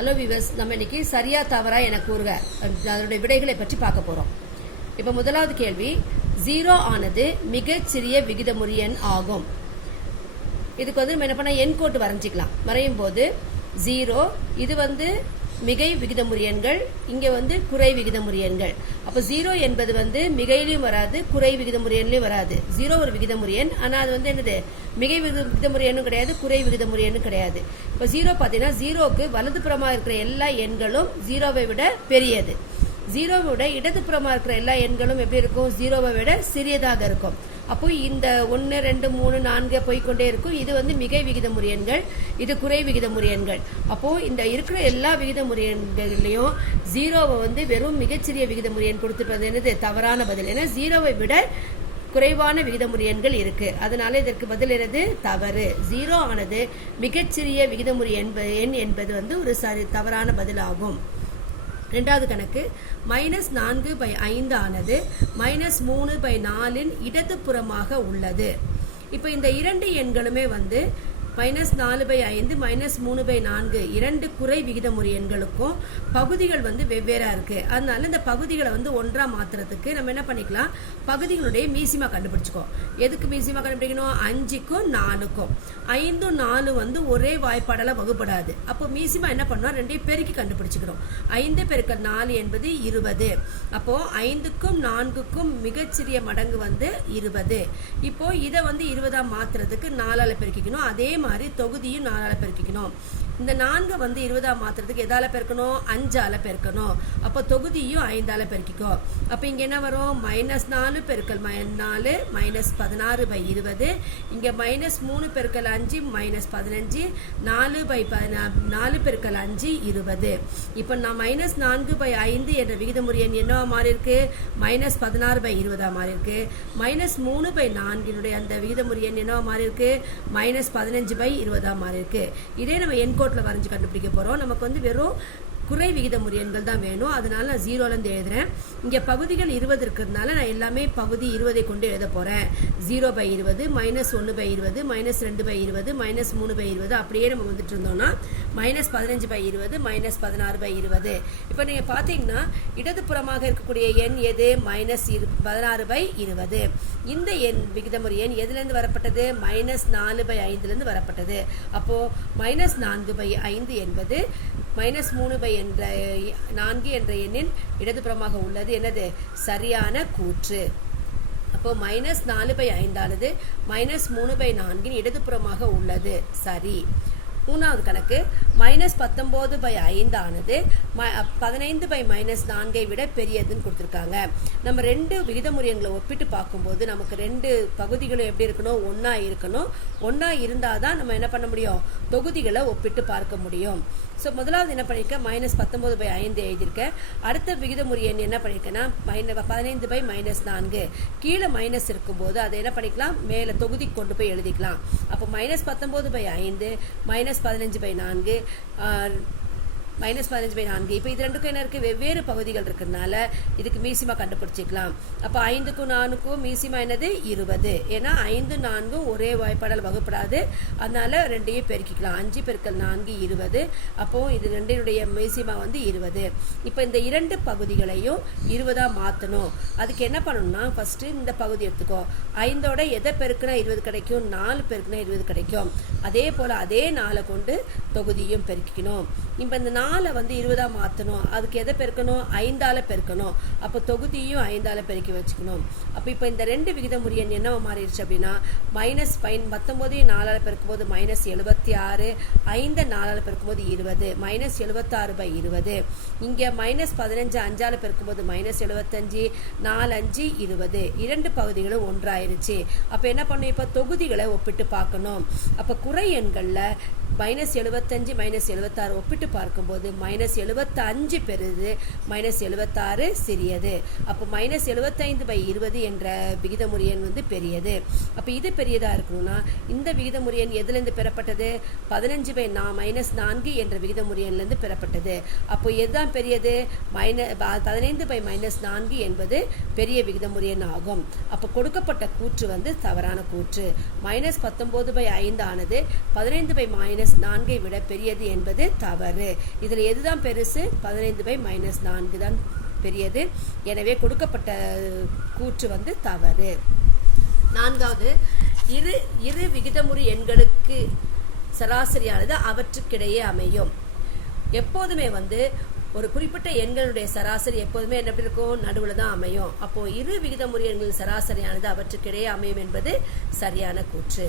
Hello viewers, நம்ம இன்னைக்கு சரியா தவறா என கூறுக அதனுடைய விடைகளை பற்றி பார்க்க போறோம். இப்ப முதலாவது கேள்வி, 0 ஆனது மிகச்சிறிய விகிதமுறு எண் ஆகும். இதுக்கு நம்ம என்ன பண்ண எண் கோட்டு வரைஞ்சிக்கலாம். வரையும் போது 0 இது மிகை விகிதமுறு எண்கள், இங்க குறை விகிதமுறு எண்கள். அப்ப 0 என்பது மிகையிலையும் வராது, குறை விகிதமுறு எண்லையும் வராது. 0 ஒரு விகிதமுறு எண், ஆனா அது என்னது மிகை விகிதமுறு எண்ணும் கிடையாது, குறை விகிதமுறு எண்ணும் கிடையாது. இப்ப 0 பாத்தீங்கன்னா 0க்கு வலதுபுறமா இருக்கிற எல்லா எண்களும் 0வை விட பெரியது. 0வை விட இடதுபுறமா இருக்கிற எல்லா எண்களும் எப்படி இருக்கும்? 0வை விட சிறியதாக இருக்கும். அப்போ இந்த 1, 2, 3, 4 போய்கொண்டே இருக்கும். இது மிகை விகிதமுறு எண்கள், இது குறை விகிதமுறு எண்கள். அப்போ இந்த இருக்கிற எல்லா விகிதமுறு எண்களையும் 0வை வெறும் மிகச்சிறிய விகிதமுறு எண் கொடுத்துட்டு என்னது தவறான பதில். ஏன்னா 0வை விட குறைவான விகிதமுறு எண்கள் இருக்கு, அதனால இதற்கு பதில் என்னது தவறு. 0 ஆனது மிகச்சிறிய விகிதமுறு எண் என்பது ஒரு தவறான பதில் ஆகும். இரண்டாவது கணக்கு, -4/5 ஆனது -3/4 இடதுபுறமாக உள்ளது. இப்ப இந்த இரண்டு எண்களுமே -4/5 -3/4 இரண்டு குறை விகிதமுறு எண்களுக்கும் பகுதிகள் வெவ்வேறா இருக்கு. அதனால இந்த பகுதிகளை ஒன்றா மாத்துறதுக்கு நம்ம என்ன பண்ணிக்கலாம், பகுதிகளுடைய மீசிமா கண்டுபிடிச்சுக்கோ. எதுக்கு மீசிமா கண்டுபிடிக்கணும்? 5க்கும் 4க்கும். 5ம் 4 ஒரே வாய்ப்பாடால வகுப்படாது. அப்போ மீசிமா என்ன பண்ணோம், ரெண்டையும் பெருக்கி கண்டுபிடிச்சுக்கிறோம். 5 × 4 என்பது 20. அப்போ 5க்கும் 4க்கும் மிகச்சிறிய மடங்கு 20. இப்போ இதை 20ஆ மாத்துறதுக்கு 4ஆல பெருக்கிக்கணும். அதே மாதிரி தொகுதியும் 4ஆல பெருக்கிக்கணும். இந்த 4 20ஆ மாத்துறதுக்கு எதால பெருக்கணும்? 5ஆல பெருக்கணும். அப்போ தொகுதியும் 5ஆல பெருக்கிக்கோ. அப்ப இங்க என்ன வரும்? -4 × 4 -16/20. இங்க -3 × 5 -15. 4/4 × 5 20. இப்ப நான் -4/5 என்ற விகிதமுறு எண் என்னவா மாறி இருக்கு? -16/20 மாறி இருக்கு. -3/4 அந்த விகிதமுறு எண் என்னவா மாறி இருக்கு? -15/20 மாறி இருக்கு. இதே நம்ம எண் கோட்ல வரைஞ்சு கண்டுபிடிக்க போறோம். நமக்கு வெறும் குறை விகிதமுறு எண்கள் தான் வேணும். அதனால நான் 0ல இருந்து எழுதுறேன். இங்க பகுதிகள் 20 இருக்கிறதுனால நான் எல்லாமே பகுதி 20ஐ கொண்டு எழுத போறேன். 0/20 -1/20 -2/20 -3/20 அப்படியே நம்ம இருந்தோம்னா -15/20 -16/20. இப்ப நீங்க பாத்தீங்கன்னா இடதுபுறமாக இருக்கக்கூடிய எண் எது? -16/20. இந்த எண் விகிதமுறு எண் எதுல இருந்து வரப்பட்டது? -4/5 இருந்து வரப்பட்டது. அப்போ -4/5 என்பது -3/4 என்ற எண்ணின் இடதுபுறமாக உள்ளது. என்னது சரியான கூற்று. அப்போ -4/5 ஆனது -3/4 இடதுபுறமாக உள்ளது. சரி. மூணாவது கணக்கு, -19/5 ஆனது 15/-4 விட பெரியதுன்னு கொடுத்திருக்காங்க. நம்ம ரெண்டு விகிதமுறு எண்களை ஒப்பிட்டு பார்க்கும்போது நமக்கு ரெண்டு பகுதிகளும் எப்படி இருக்கணும்? ஒன்னா இருக்கணும். ஒன்னா இருந்தாதான் நம்ம என்ன பண்ண முடியும்? தொகுதிகளை ஒப்பிட்டு பார்க்க முடியும். ஸோ முதலாவது என்ன பண்ணிருக்கேன்? -19/5 எழுதியிருக்கேன். அடுத்த விகிதமுறு எண் என்ன பண்ணிருக்கேன்னா 15/-4. கீழே மைனஸ் இருக்கும்போது அதை என்ன பண்ணிக்கலாம்? மேல தொகுதி கொண்டு போய் எழுதிக்கலாம். அப்போ -19/5 -15/4 -15/4. இப்ப இது ரெண்டுக்கும் என்ன இருக்கு? வெவ்வேறு பகுதிகள் இருக்கிறதுனால இதுக்கு மீசிமா கண்டுபிடிச்சிக்கலாம். அப்ப 5க்கும் 4க்கும் மீசிமா என்னது? 20. ஏன்னா 5 4 ஒரே வாய்ப்பாடால் வகுப்படாது. அதனால ரெண்டையும் பெருக்கிக்கலாம். 5 × 4 20. அப்போ இது ரெண்டினுடைய மீசிமா 20. இப்ப இந்த இரண்டு பகுதிகளையும் 20ஆ மாத்தணும். அதுக்கு என்ன பண்ணணும்னா ஃபர்ஸ்ட் இந்த பகுதி எடுத்துக்கோ. 5ஓட எதை பெருக்குனா 20 கிடைக்கும்? 4 பெருக்குனா 20 கிடைக்கும். அதே போல அதே 4 கொண்டு தொகுதியும் பெருக்கிக்கணும். இப்ப இந்த 4 20ஆ மாத்தணும். அதுக்கு எதை பெருக்கணும்? 5ஆல பெருக்கணும். அப்ப தொகுதியும் 5ஆல பெருக்கி வச்சுக்கணும். அப்ப இப்ப இந்த ரெண்டு விகிதமுறு எண் என்னவா மாறிடுச்சு அப்படின்னா -19 4ஆல பெருக்கும்போது -76, 5 4ஆல பெருக்கும்போது 20, -76/20. இங்க -15 5ஆல பெருக்கும்போது -75, 4 5 20. இரண்டு பகுதிகளும் ஒன்றாயிருச்சு. அப்ப என்ன பண்ணும்? இப்ப தொகுதிகளை ஒப்பிட்டு பார்க்கணும். அப்ப குறை எண்கள்ல -75 -76 ஒப்பிட்டு பார்க்கும்போது -75 பெரிது, -76 சிறியது. அப்போ -75/20 என்ற விகிதமுறு எண் பெரியது. அப்ப இது பெரியதா இருக்கணும்னா இந்த விகிதமுறு எண் எதுல இருந்து பெறப்பட்டது? 15/-4 என்ற விகிதமுறு எண்ல இருந்து பெறப்பட்டது. அப்போ எதுதான் பெரியது? 15/-4 என்பது பெரிய விகிதமுறு எண் ஆகும். அப்ப கொடுக்கப்பட்ட கூற்று தவறான கூற்று. -19/5 ஆனது 15/-4 -4 விட பெரியது என்பது தவறு. இதில் எதுதான் பெருசு? 15/-4 தான் பெரியது. எனவே கொடுக்கப்பட்ட கூற்று வந்து தவறு. நான்காவது, இரு விகிதமுறு எண்களுக்கு சராசரியானது அவற்றுக்கிடையே அமையும். எப்போதுமே வந்து ஒரு குறிப்பிட்ட எண்களுடைய சராசரி எப்போதுமே என்ன இருக்கும்? நடுவில் தான் அமையும். அப்போ இரு விகிதமுறு எண்களின் சராசரியானது அவற்றுக்கிடையே அமையும் என்பது சரியான கூற்று.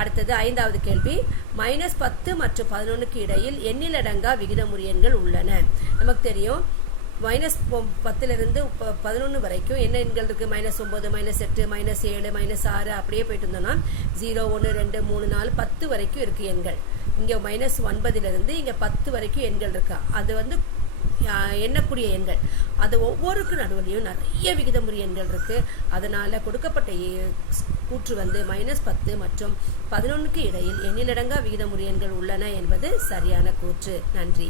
அடுத்தது 5வது கேள்வி. -10 மற்றும் 11க்கு இடையில் எண்ணிலடங்கா விகிதமுறு எண்கள் உள்ளன. நமக்கு தெரியும் -10லிருந்து 11 வரைக்கும் என்ன எண்கள் இருக்கு? -9, -8, -7, -6 அப்படியே போயிட்டு இருந்தோம்னா 0, 1, 2, 3, 4, 10 வரைக்கும் இருக்கு எண்கள். இங்க -9லிருந்து இங்க 10 வரைக்கும் எண்கள் இருக்கா? அது வந்து எண்ணக்கூடிய எண்கள். அது ஒவ்வொருக்கு நடுவுலையும் நிறைய விகிதமுறு எண்கள் இருக்கு. அதனால கொடுக்கப்பட்ட கூற்று வந்து -10 மற்றும் 11க்கு இடையில் எண்ணிலடங்கா விகிதமுறு எண்கள் உள்ளன என்பது சரியான கூற்று. நன்றி.